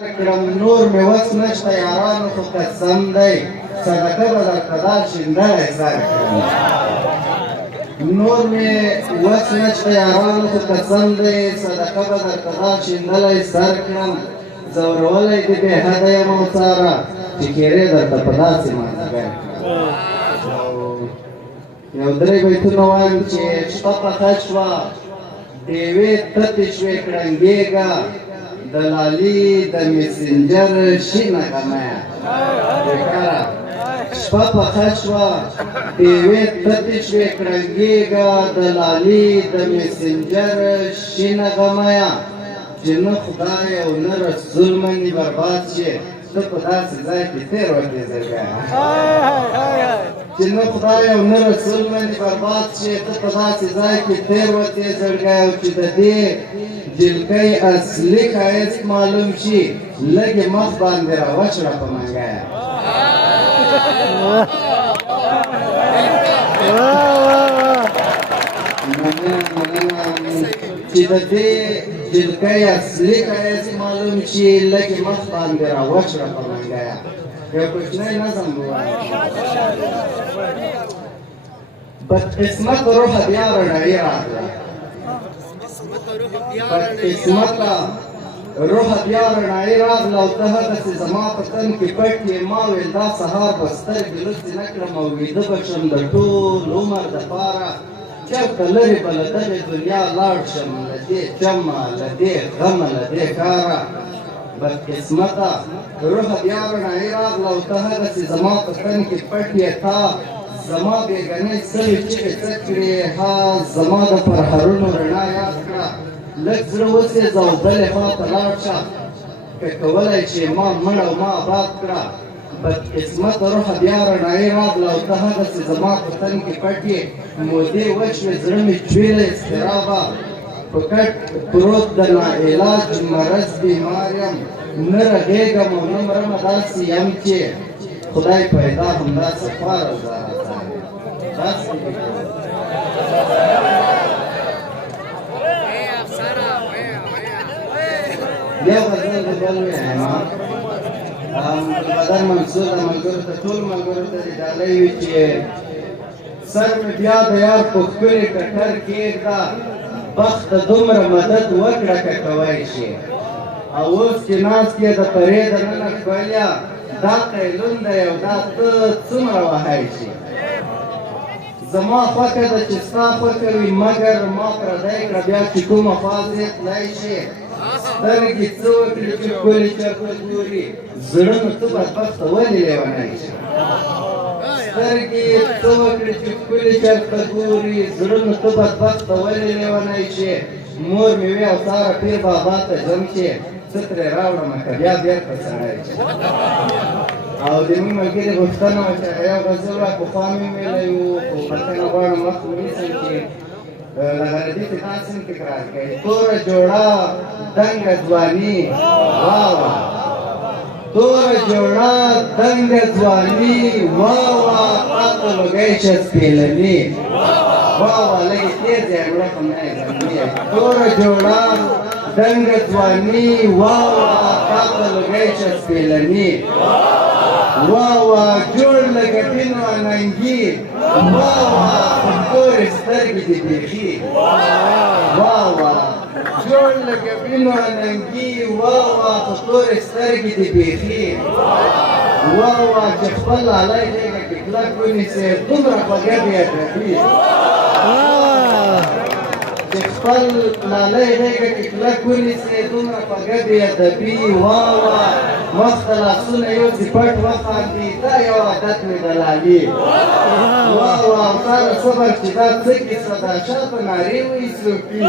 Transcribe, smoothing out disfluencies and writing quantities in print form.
کړم نور مې وس نشته یارانو خو قسم دی صدقه به درته دا شیندلی سر کړم نور مې وس نشته یارانو خو قسم دی صدقه به درته دا شیندلی سر کړم ځورولی دې بې حده یم او څاره چې کیرې درته په داسې مازدیګر یو درې بیتونه وایم چې شپه پخه شوه ډېوې تتې شوې کړنګېږه د لالي د مسنجر شینه غمه بیکاره شپه پخه شوه ډېوې تتې شوې کړنګېږه د لالي د مسنجر شینه غمه چې نه خدای او نه رسول منې برباد شي ته په داسې ځای کې تېر وکړې زرګیه چې نه خدای او نه رسول منې برباد شي ته په داسې ځای کې تېر وکړې زرګیه او چې د دې جلکۍ اصلي ښایست معلوم شي لږې مخ باندې راوچړه په منګیه چې د دې جلکۍ اصلي ښایست معلوم شي لږې مخ باندې راوچړه په منګیه یو کوچنی نظم ووایم بدقسمت روحه بیا رڼایي راغله بدقسمته روحه بیا رڼایي راغله او ته هغسې زما په تن کې پټ یې ما ویل دا سهار به سترګې لوڅې نه کړم او ویده به شم د ټول عمر دپاره چېرته لرې به له دغې دنیا لاړ شم له دې جمه له دې غمه له دې کاره بدقسمته روحه بیا رڼایي راغله او ته هغسې زما په تن کې پټ یې تا زما بېګنۍ سوې چغې څه کړې ها زما د پرهرونو رڼا یاد کړه لږ زړه وسېځه او بلې خوا ته لاړ شه که کولی چې ما مړ او ما آباد کړه بدقسمته روحه بیا رڼایي راغله او ته هغسې زما په تن کې پټ یې مودې وشوې زړه مې چوېله اضطرابه په کټ پروت د ناعلاج مرض بیمار یم نه رغېږم او نه مرمه داسې یم چې خدای پیدا همداسې خواره زاره داسې بیا غزل د بل ووایم بدر منصور د ملګرو ته ټول ملګرو ته دې ډالۍ وي چې سر مې بیا د یار په ښکلې ټټر کېږده بخت ته دومره مدد وکړه که کوی شي او اوس چې ناست یې د پرې دننه ښکلیا دا قیلون دی او دا ته څومره وهی شي زما خوښه ده چې ستا خوښه وي مګر ما پردی کړه بیا چې کومه خوا ځې تللی شي سترګې څه وکړي چې ښکلې چېرته ګوري زړه نو ته بدبخته ولې لیونی شي سترګې څه وکړي چې ښکلې چېرته ګوري زړه نو ته بدبخته ولې لیونی شي مور مې وي او ساره پیر بابا ته ځم چې څه ترې راوړمه که بیا بېرته سړی شي او د مونږ ملګري غوښتنه وه چې هغه یو غزل وایي پخوا مې ویلی وو خو بښنه غواړم وخت ونیسم چې له غلطي چې تاسې هم تکرار کوئ توره جوړه دنګه ځواني واه واه توره جوړه دنګه ځواني واه واه تا ته لوګی شه سپېلني واه واه لږې تېز یې مړه خو نه یې زلمي توره جوړه دنګه ځواني واه واه تا ته لوګی شه سپېلني واه واه جوړ لکه پینو اننګي واه واه په تورې سترګې دې بیخي واه واه جوړ لکه پینو اننګي واه واه په تورې سترګې دې بیخي واه واه چې خپل لالی غېږه کې کلک ونیسې دومره خوږه بېادبي چې خپل لالی غېږه کې کلک ونیسې دومره خوږه بېادبي واه واه مخ ته لاسونه یوسي پټ وخاندي دا یو عادت مې د لالي واه واه او ساره صبر چې دا څه کیسه ده شا په نارې وایي څوکي